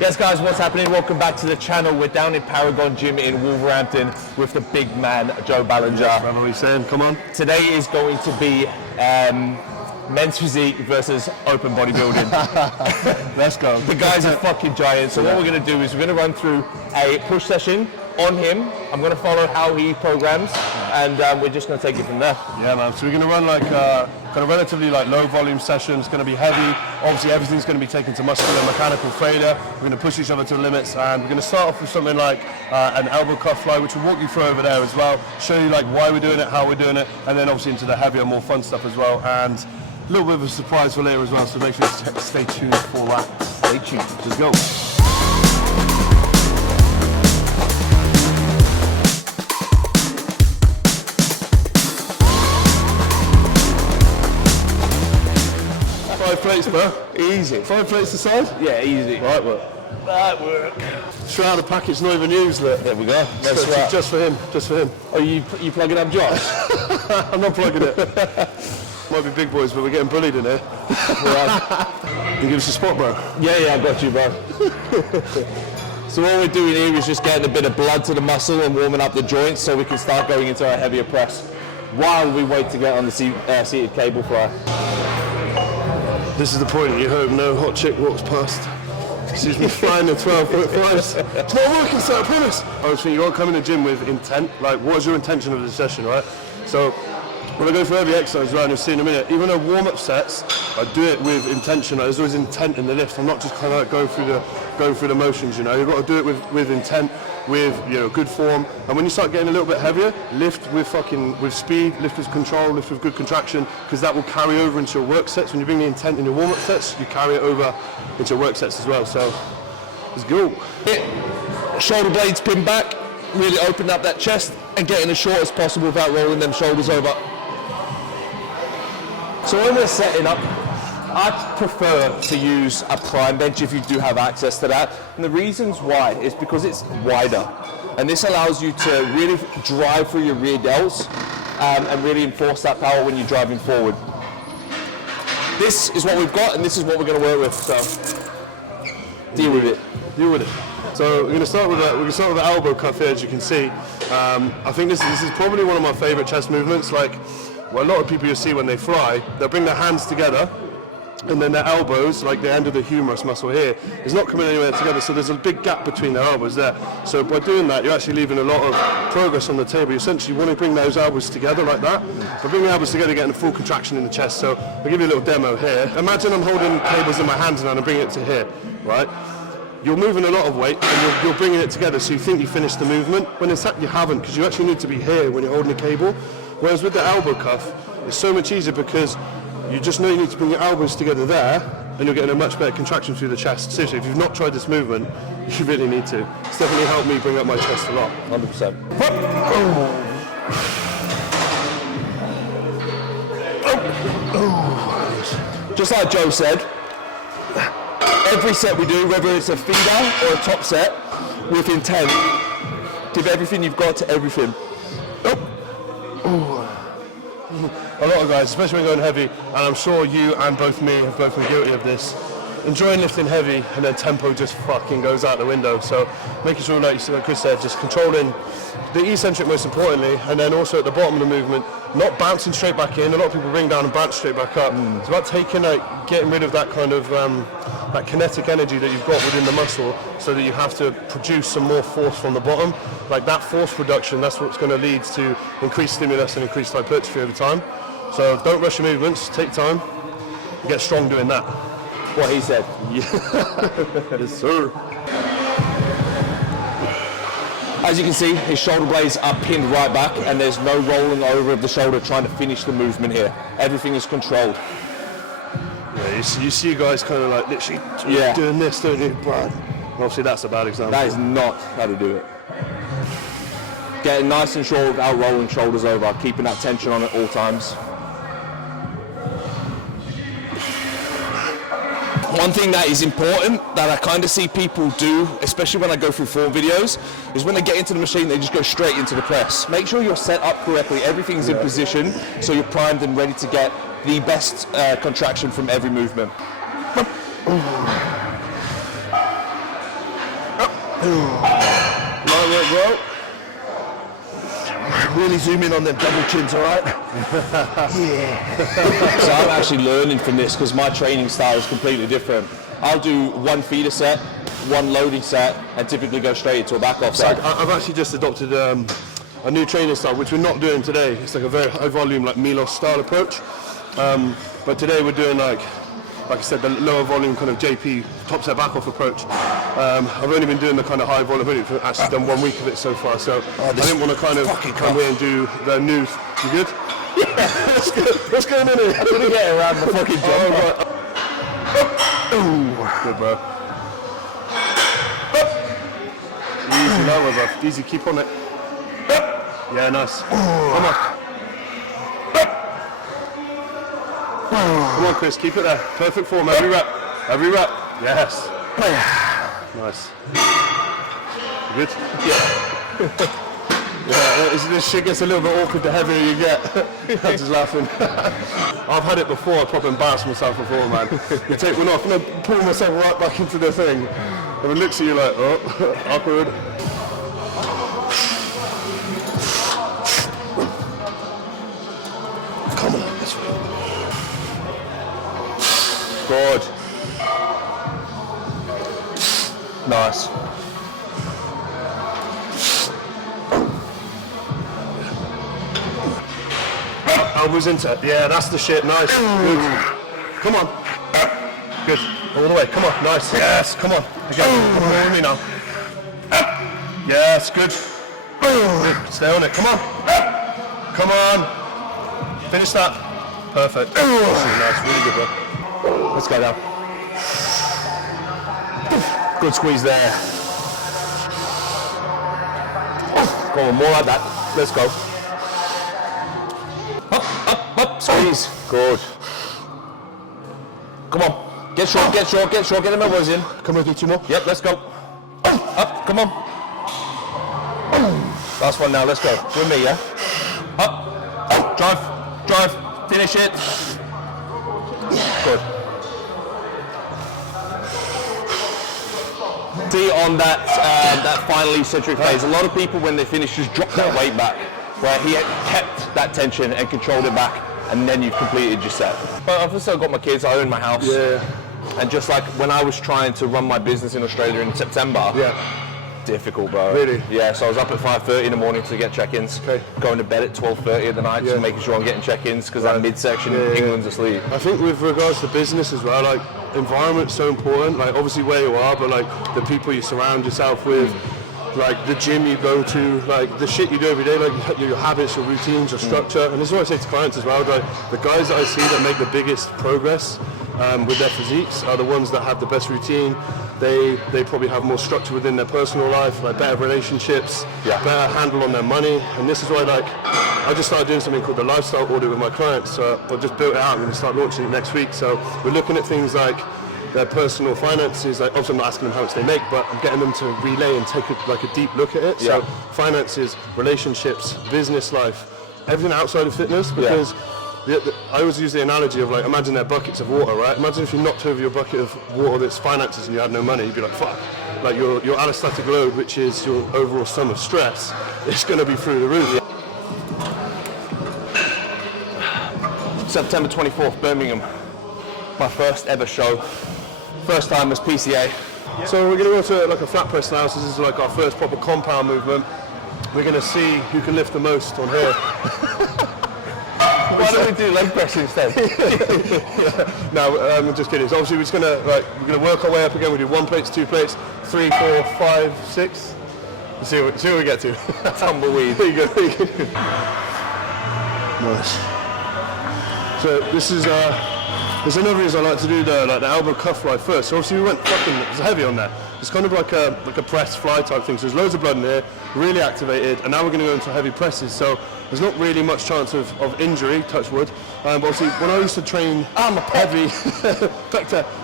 Yes guys, what's happening? Welcome back to the channel. We're down in Paragon Gym in Wolverhampton with the big man, Joe Ballinger. Yes, what are we saying? Come on. Today is going to be men's physique versus open bodybuilding. Let's go. The guy's a fucking giant. So what we're going to do is we're going to run through a push session on him. I'm going to follow how he programs, and we're just going to take it from there. Yeah, man. So we're going to run like kind of relatively like low volume sessions. Going to be heavy. Obviously, everything's going to be taken to muscular and mechanical failure. We're going to push each other to the limits, and we're going to start off with something like an elbow cuff fly, which we'll walk you through over there as well. Show you like why we're doing it, how we're doing it, and then obviously into the heavier, more fun stuff as well. And a little bit of a surprise for later as well. So make sure you stay tuned for that. Stay tuned. Let's go. 5 plates, bro. Easy. 5 plates aside? Yeah, easy. Right work. Right work. Straight out of the package, not even used. Look. There we go. That's just for him. Just for him. Oh, you plugging up Josh? I'm not plugging it. Might be big boys, but we're getting bullied in here. You give us a spot, bro? Yeah, I got you, bro. So what we're doing here is just getting a bit of blood to the muscle and warming up the joints so we can start going into our heavier press while we wait to get on the seated cable fly. This is the point at your home, no hot chick walks past. She's been flying the 12.5s. It's not working, sir, I promise. I was thinking, you got to come in the gym with intent. Like, what is your intention of the session, right? So, when I go for heavy exercise, right, and you'll see in a minute, even though warm-up sets, I do it with intention. Like, there's always intent in the lift. I'm not just kind of like going through the motions, you know. You've got to do it with intent, with, you know, good form. And when you start getting a little bit heavier, lift with speed, lift with control, lift with good contraction, because that will carry over into your work sets. When you bring the intent in your warm-up sets, you carry it over into your work sets as well. So, let's go. Shoulder blades pinned back, really open up that chest and getting as short as possible without rolling them shoulders over. So when we're setting up, I prefer to use a prime bench if you do have access to that. And the reasons why is because it's wider. And this allows you to really drive through your rear delts and really enforce that power when you're driving forward. This is what we've got and this is what we're going to work with. So deal with it. Deal with it. So we're going to start with the elbow cuff here, as you can see. I think this is probably one of my favorite chest movements. Like, well, a lot of people you see when they fly, they'll bring their hands together and then their elbows, like the end of the humerus muscle here, is not coming anywhere together, so there's a big gap between their elbows there. So by doing that, you're actually leaving a lot of progress on the table. You essentially want to bring those elbows together like that. By bringing the elbows together, you're getting a full contraction in the chest. So I'll give you a little demo here. Imagine I'm holding cables in my hands now and I'm bringing it to here, right? You're moving a lot of weight and you're bringing it together, so you think you finished the movement, when in fact you haven't, because you actually need to be here when you're holding the cable. Whereas with the elbow cuff, it's so much easier because you just know you need to bring your elbows together there and you're getting a much better contraction through the chest. Seriously, if you've not tried this movement, you really need to. It's definitely helped me bring up my chest a lot. 100%. Just like Joe said, every set we do, whether it's a feeder or a top set, with intent, give everything you've got to everything. A lot of guys, especially when going heavy, and I'm sure you and both me have both been guilty of this, enjoying lifting heavy and then tempo just fucking goes out the window. So making sure, like Chris said, just controlling the eccentric most importantly, and then also at the bottom of the movement, not bouncing straight back in. A lot of people ring down and bounce straight back up. It's about taking, getting rid of that kind of that kinetic energy that you've got within the muscle, so that you have to produce some more force from the bottom. Like that force production, that's what's going to lead to increased stimulus and increased hypertrophy over time. So don't rush your movements, take time, and get strong doing that. What he said. Yeah. Yes, sir. As you can see, his shoulder blades are pinned right back and there's no rolling over of the shoulder trying to finish the movement here. Everything is controlled. Yeah, you see guys kind of like literally doing this, don't you? But obviously that's a bad example. That is not how to do it. Getting nice and short without rolling shoulders over, keeping that tension on at all times. One thing that is important that I kind of see people do, especially when I go through form videos, is when they get into the machine, they just go straight into the press. Make sure you're set up correctly, everything's in position, so you're primed and ready to get the best contraction from every movement. Light work, bro. Really zoom in on them double chins, all right? Yeah. So I'm actually learning from this because my training style is completely different. I'll do one feeder set, one loading set, and typically go straight into a back off set. I've actually just adopted a new training style, which we're not doing today. It's like a very high volume, like Milos style approach. But today we're doing like I said, the lower volume kind of JP top set back off approach. I've only been doing the kind of high volume. I've only actually done 1 week of it so far, so I didn't want to kind of come here and do the new. You good? Yeah. What's going on here? I'm gonna get around the fucking jump. Good, bro. Easy that one, bro. Easy, keep on it. Yeah, nice. Come on. Come on, Chris, keep it there. Perfect form, every rep. Every rep. Yes. Nice. You good? Yeah. Yeah, this shit gets a little bit awkward the heavier you get. I'm just laughing. I've had it before, I probably embarrassed myself before, man. You take one off and then pull myself right back into the thing. And it looks at you like, oh, awkward. Come on, this way. Good. Nice. Elbows into it. Yeah, that's the shit. Nice. Good. Come on. Good. All the way. Come on. Nice. Yes. Come on. Again. Come on with me now. Yes. Good. Good. Stay on it. Come on. Come on. Finish that. Perfect. Nice. Really good, bro. Let's go now. Good squeeze there. Go on, more like that. Let's go. Up, squeeze. Good. Come on. Get short, get short, get short, get them elbows in. Come on, do 2 more. Yep, let's go. Up, come on. Last one now, let's go. With me, yeah? Up, drive, finish it. Good. See on that final eccentric phase, a lot of people when they finish just drop that weight back, where he had kept that tension and controlled it back, and then you've completed your set. But I've also got my kids, I own my house. Yeah. And just like when I was trying to run my business in Australia in September, difficult, bro. Really? Yeah, so I was up at 5:30 in the morning to get check-ins, going to bed at 12:30 at the night, just making sure I'm getting check-ins, because that midsection, England's asleep. I think with regards to business as well, like, environment's so important, like obviously where you are, but like the people you surround yourself with, like the gym you go to, like the shit you do every day, like your habits, your routines, your structure. And this is what I say to clients as well, like the guys that I see that make the biggest progress with their physiques are the ones that have the best routine. They probably have more structure within their personal life, like better relationships, better handle on their money. And this is why, like, I just started doing something called the lifestyle audit with my clients. So I've just built it out. I'm going to start launching it next week. So we're looking at things like their personal finances. Like, obviously I'm not asking them how much they make, but I'm getting them to relay and take a deep look at it. So finances, relationships, business life, everything outside of fitness, because I always use the analogy of, like, imagine they're buckets of water, right? Imagine if you knocked over your bucket of water that's finances and you had no money, you'd be like, fuck. Like your allostatic load, which is your overall sum of stress, it's going to be through the roof. September 24th, Birmingham. My first ever show. First time as PCA. So we're going to go to like a flat press now, so this is like our first proper compound movement. We're going to see who can lift the most on here. Why don't we do leg press instead? No, I'm just kidding. So obviously we're just gonna we're gonna work our way up again. We do 1 plate, 2 plates, 3, 4, 5, 6. See what we get to. Tumbleweed. There you go. Nice. So this is there's another reason I like to do the elbow cuff fly first. So obviously we went it's heavy on there. It's kind of like a press fly type thing. So there's loads of blood in here, really activated, and now we're going to go into heavy presses. So there's not really much chance of injury, touch wood. But obviously when I used to train heavy, when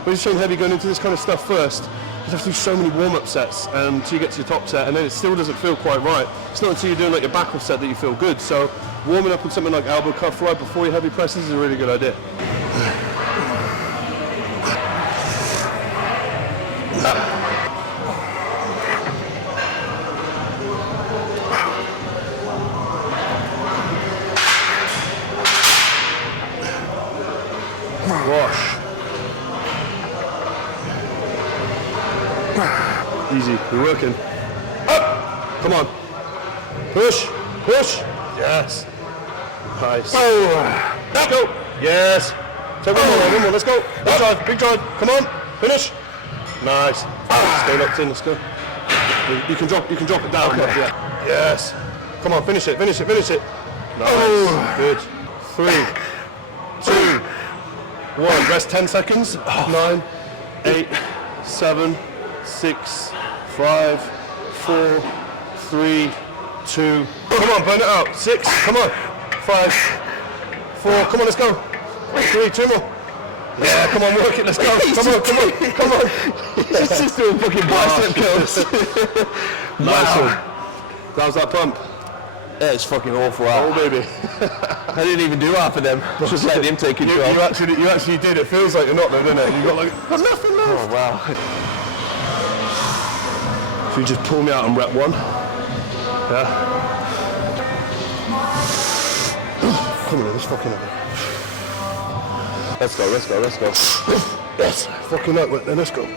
I used to train heavy going into this kind of stuff first, you have to do so many warm-up sets until you get to your top set, and then it still doesn't feel quite right. It's not until you're doing like your back off set that you feel good. So warming up with something like elbow cuff fly before your heavy presses is a really good idea. Easy, we're working. Up! Come on. Push, push. Yes. Nice. Let's go. Yes. So one more, let's go. Big drive, come on. Finish. Nice. Stay locked in, let's go. You can drop it down. Okay. Yeah. Yes. Come on, finish it. Nice. Good. 3, 2, 1. Rest 10 seconds. 9, 8, 7, 6, 5, 4, 3, 2. Come on, burn it out. 6. Come on. 5, 4. Come on, let's go. 3, 2 more. Yeah, come on, work it. Let's go. Come on. He's just doing fucking bicep curls. Nice one. That was that pump. Yeah, it's fucking awful. Oh, baby. I didn't even do half of them. Just let him take control. You actually did. It feels like you're not though, doesn't it? You got like nothing left. Oh wow. If you just pull me out and rep 1. Yeah. Come on, let's fucking have it. Let's go. Yes. Fucking that way. Then let's go. 3,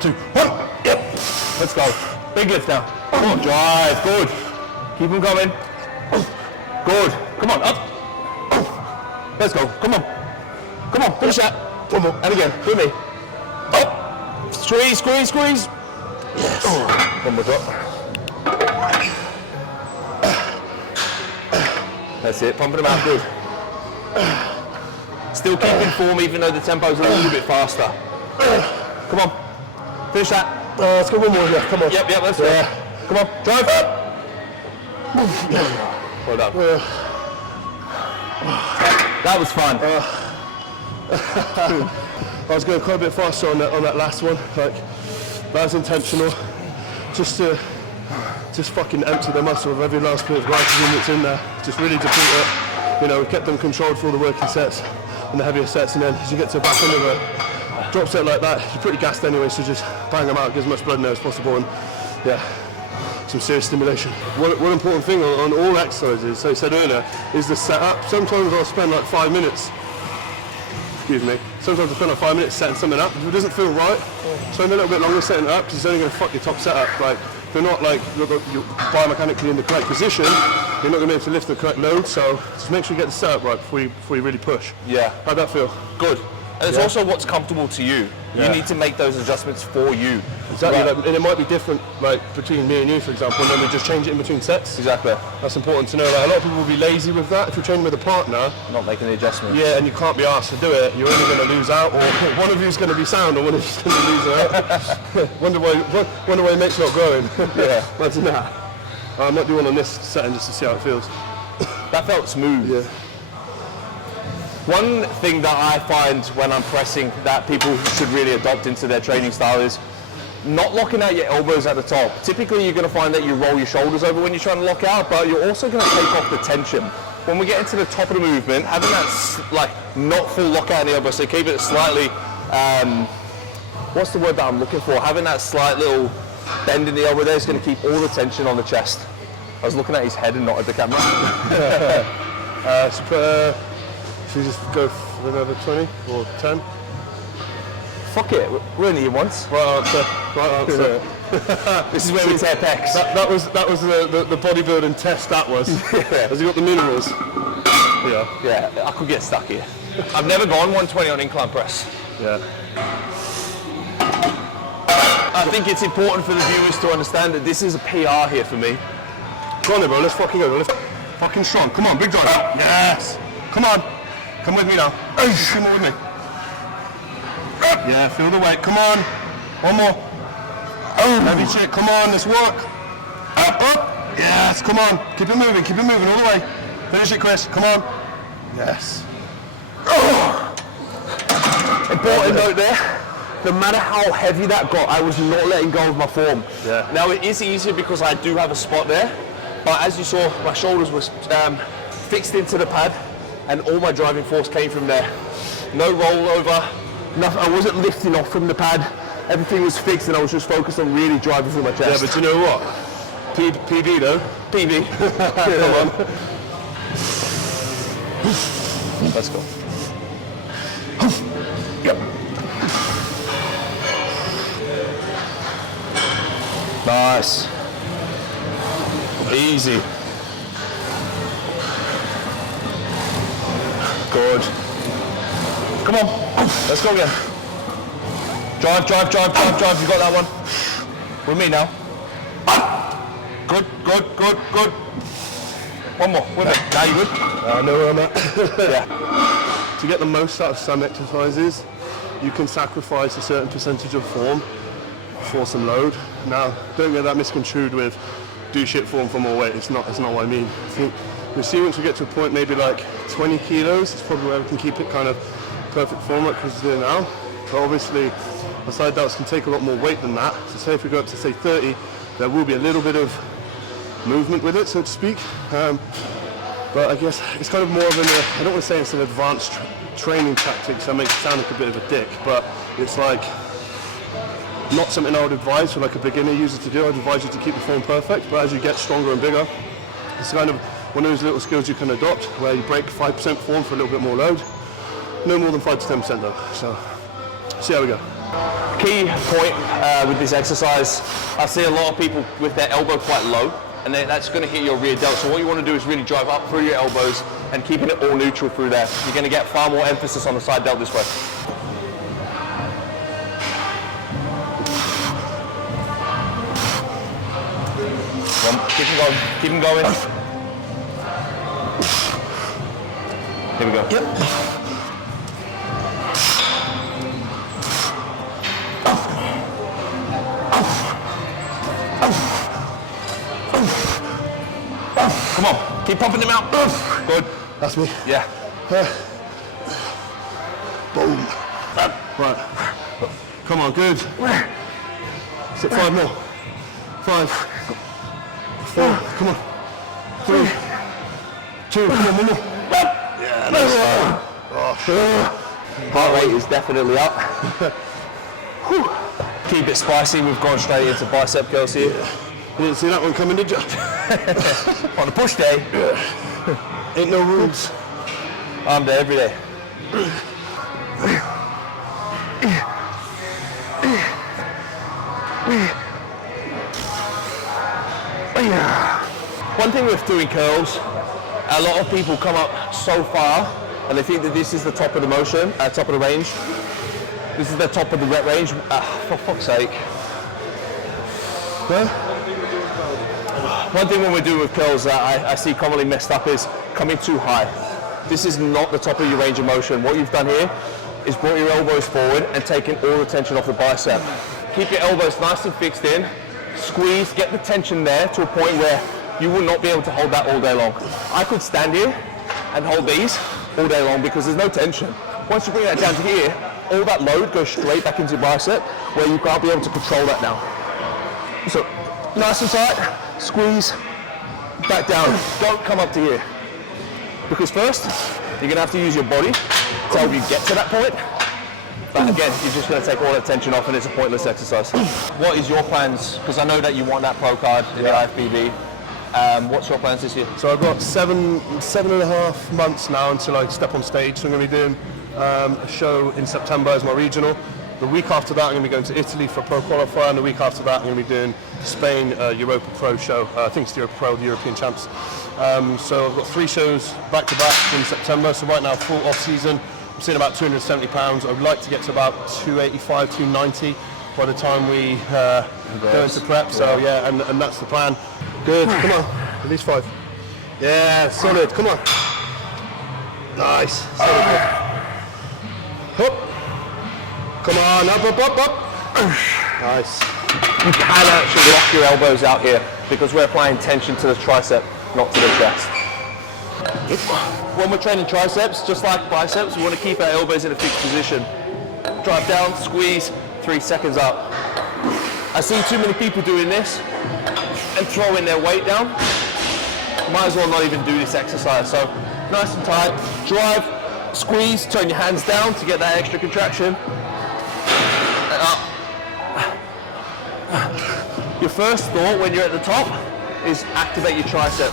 2, 1. Yep. Let's go. Big lift now. Come on, drive. Good. Keep him going. Good. Come on, up. Let's go. Come on. Finish that. One more. And again. With me. Up. Squeeze. Yes. One more drop. That's it. Pumping them out. Good. Still keeping form even though the tempo's a little bit faster. Come on. Finish that. Let's go one more. Yeah, come on. Yep, let's go. Come on. Drive up. Well done. That was fun. I was going quite a bit faster on that last one. Like, that was intentional. Just to fucking empty the muscle of every last bit of glycogen that's in there. Just really deplete it. You know, we kept them controlled for all the working sets and the heavier sets, and then as you get to the back end of a drop set like that, you're pretty gassed anyway, so just bang them out, get as much blood in there as possible, and yeah, some serious stimulation. One important thing on all exercises, so I said earlier, is the setup. Sometimes I'll spend like 5 minutes, sometimes I spend like 5 minutes setting something up. If it doesn't feel right, spend a little bit longer setting it up, because it's only going to fuck your top setup. Like, if you're not like, you're biomechanically in the correct position, you're not going to be able to lift the correct load, so just make sure you get the setup right before you really push. Yeah. How'd that feel? Good. And it's also what's comfortable to you. You need to make those adjustments for you. Exactly, like, and it might be different, like between me and you, for example, and then we just change it in between sets. Exactly. That's important to know. Like, a lot of people will be lazy with that. If you're training with a partner, not making the adjustments. Yeah, and you can't be asked to do it. You're only going to lose out, or one of you's going to be sound, or one of you's going to lose out. wonder why your mate's not growing. Yeah. Imagine that. I might do one on this setting just to see how it feels. That felt smooth. Yeah. One thing that I find when I'm pressing that people should really adopt into their training style is not locking out your elbows at the top. Typically you're going to find that you roll your shoulders over when you're trying to lock out, but you're also going to take off the tension. When we get into the top of the movement, having that like not full lockout in the elbow, so keep it slightly, what's the word that I'm looking for? Having that slight little bend in the elbow there is going to keep all the tension on the chest. I was looking at his head and not at the camera. Should we just go for another 20 or 10? Fuck it, we're only here once. Right answer. This is where we tear pecs. That was the bodybuilding test, that was. Yeah. Has he got the minerals? Yeah. Yeah, I could get stuck here. I've never gone 120 on incline press. Yeah. I think it's important for the viewers to understand that this is a PR here for me. Go on then, bro, let's fucking go. Let's fucking strong. Come on, big drive. Yes. Come on. Come with me now. Come on with me. Yeah, feel the weight. Come on. One more. Heavy shit. Come on, let's work. Up. Yes, come on. Keep it moving all the way. Finish it, Chris. Come on. Yes. Important note there. No matter how heavy that got, I was not letting go of my form. Yeah. Now it is easier because I do have a spot there, but as you saw, my shoulders were fixed into the pad, and all my driving force came from there. No rollover, nothing. I wasn't lifting off from the pad. Everything was fixed, and I was just focused on really driving through my chest. Yeah, but you know what? PB though. PB. Come on. Let's go. Yep. Nice. Easy. Good. Come on. Let's go again. Drive, drive, drive, drive, drive. You got that one? With me now. Good, good, good, good. One more. With it. Now you good? I know where I'm at. Yeah. To get the most out of some exercises, you can sacrifice a certain percentage of form for some load. Now, don't get that misconstrued with do shit form for more weight. It's not what I mean. I think you'll see once we get to a point maybe like 20 kilos, it's probably where we can keep it kind of perfect form like Chris is doing now. But obviously, the side delts can take a lot more weight than that. So say if we go up to say 30, there will be a little bit of movement with it, so to speak. But I guess it's kind of more of I don't want to say it's an advanced training tactic, so that makes it sound like a bit of a dick, but it's like not something I would advise for like a beginner user to do. I'd advise you to keep the form perfect, but as you get stronger and bigger, it's kind of one of those little skills you can adopt where you break 5% form for a little bit more load. No more than 5 to 10% though, so see how we go. Key point with this exercise, I see a lot of people with their elbow quite low, and then that's going to hit your rear delt. So what you want to do is really drive up through your elbows and keeping it all neutral through there. You're going to get far more emphasis on the side delt this way. Come on, keep them going, keep them going. Here we go. Yep. Come on, keep pumping them out. Good. That's me. Yeah. Boom. Right. Come on, good. Sit 5 more. 5. 4. Come on. 3. 2. Come on, one more. Yeah, nice. Heart rate is definitely up. Keep it spicy. We've gone straight into bicep curls here. You didn't see that one coming, did you? On a push day. Ain't no rules. I'm there every day. One thing with doing curls, a lot of people come up so far and they think that this is the top of the motion, top of the range. This is the top of the rep range. For fuck's sake. Huh? One thing when we do with curls that I see commonly messed up is coming too high. This is not the top of your range of motion. What you've done here is brought your elbows forward and taken all the tension off the bicep. Keep your elbows nice and fixed in. Squeeze, get the tension there to a point where you will not be able to hold that all day long. I could stand here and hold these all day long because there's no tension. Once you bring that down to here, all that load goes straight back into your bicep where you can't be able to control that now. So nice and tight, squeeze, back down. Don't come up to here. Because first, you're gonna have to use your body to help you get to that point. But again, you're just gonna take all that tension off and it's a pointless exercise. What is your plans? Because I know that you want that pro card in the IFBB. What's your plans this year? So I've got 7.5 months now until I step on stage. So I'm gonna be doing a show in September as my regional. The week after that, I'm going to be going to Italy for a pro qualifier, and the week after that, I'm going to be doing Spain Europa Pro show. I think it's the Europa Pro, the European Champs. So I've got 3 shows back to back in September. So right now, full off season, I'm sitting about 270 pounds. I would like to get to about 285, 290 by the time we go into prep. So yeah, and that's the plan. Good. Come on, at least 5. Yeah, solid. Come on. Nice. Solid. Hup. Come on, up, up, up, up. Nice. You can actually lock your elbows out here because we're applying tension to the tricep, not to the chest. When we're training triceps, just like biceps, we want to keep our elbows in a fixed position. Drive down, squeeze, 3 seconds up. I see too many people doing this and throwing their weight down. Might as well not even do this exercise. So nice and tight, drive, squeeze, turn your hands down to get that extra contraction. And up. Your first thought when you're at the top is activate your tricep.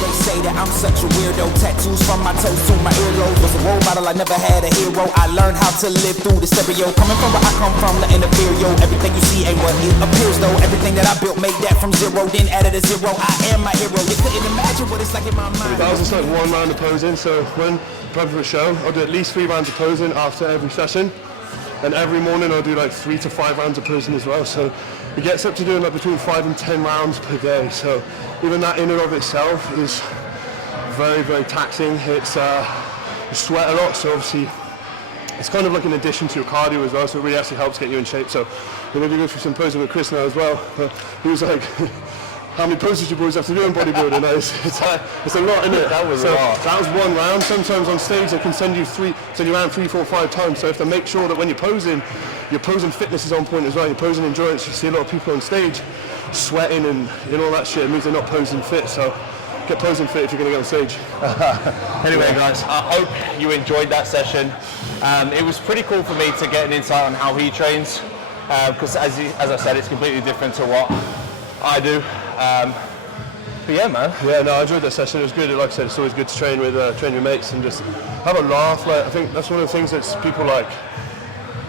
They say hater, I'm such a weirdo. Tattoos from my toes to my earlobes. Was a role model, I never had a hero. I learned how to live through the stereo. Coming from where I come from, nothing inferior. Everything you see ain't what it appears though. Everything that I built, made that from zero, then added a zero. I am my hero. You couldn't imagine what it's like in my mind. That was just like 1 round of posing, so when prepping for a show, I'll do at least 3 rounds of posing after every session. And every morning I'll do like 3 to 5 rounds of posing as well. So it gets up to doing like between 5 and 10 rounds per day. So even that in and of itself is very, very taxing. It's you sweat a lot, so obviously it's kind of like an addition to your cardio as well. So it really actually helps get you in shape. So we're going to go through some posing with Chris now as well. He was like, how many poses you boys have to do in bodybuilding? It's a lot, isn't it? That was a lot. That was 1 round. Sometimes on stage they can send you around 3, 4, 5 times. So you have to make sure that when you're posing, your posing fitness is on point as well. Your posing endurance. You see a lot of people on stage sweating and all that shit. It means they're not posing fit. So get posing fit if you're going to get on stage. Anyway, guys, I hope you enjoyed that session. It was pretty cool for me to get an insight on how he trains, because as I said, it's completely different to what I do. But yeah, man. Yeah, no, I enjoyed that session. It was good. Like I said, it's always good to train with mates and just have a laugh. Like, I think that's one of the things that people like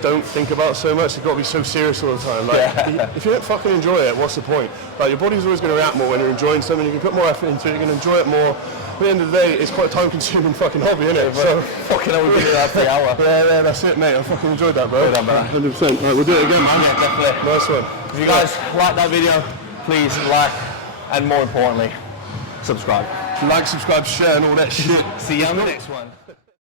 don't think about so much. You've got to be so serious all the time. Like, if you don't fucking enjoy it, what's the point? Like, your body's always going to react more when you're enjoying something. You can put more effort into it. You can enjoy it more. At the end of the day, it's quite a time-consuming fucking hobby, isn't it? So fucking hell, we did that for an hour. Yeah, that's it, mate. I fucking enjoyed that, bro. 100%. Right, we'll do it again, man. Yeah, definitely. Nice one. If you guys like that video, please like, and more importantly, subscribe. Like, subscribe, share, and all that shit. See you on the next one.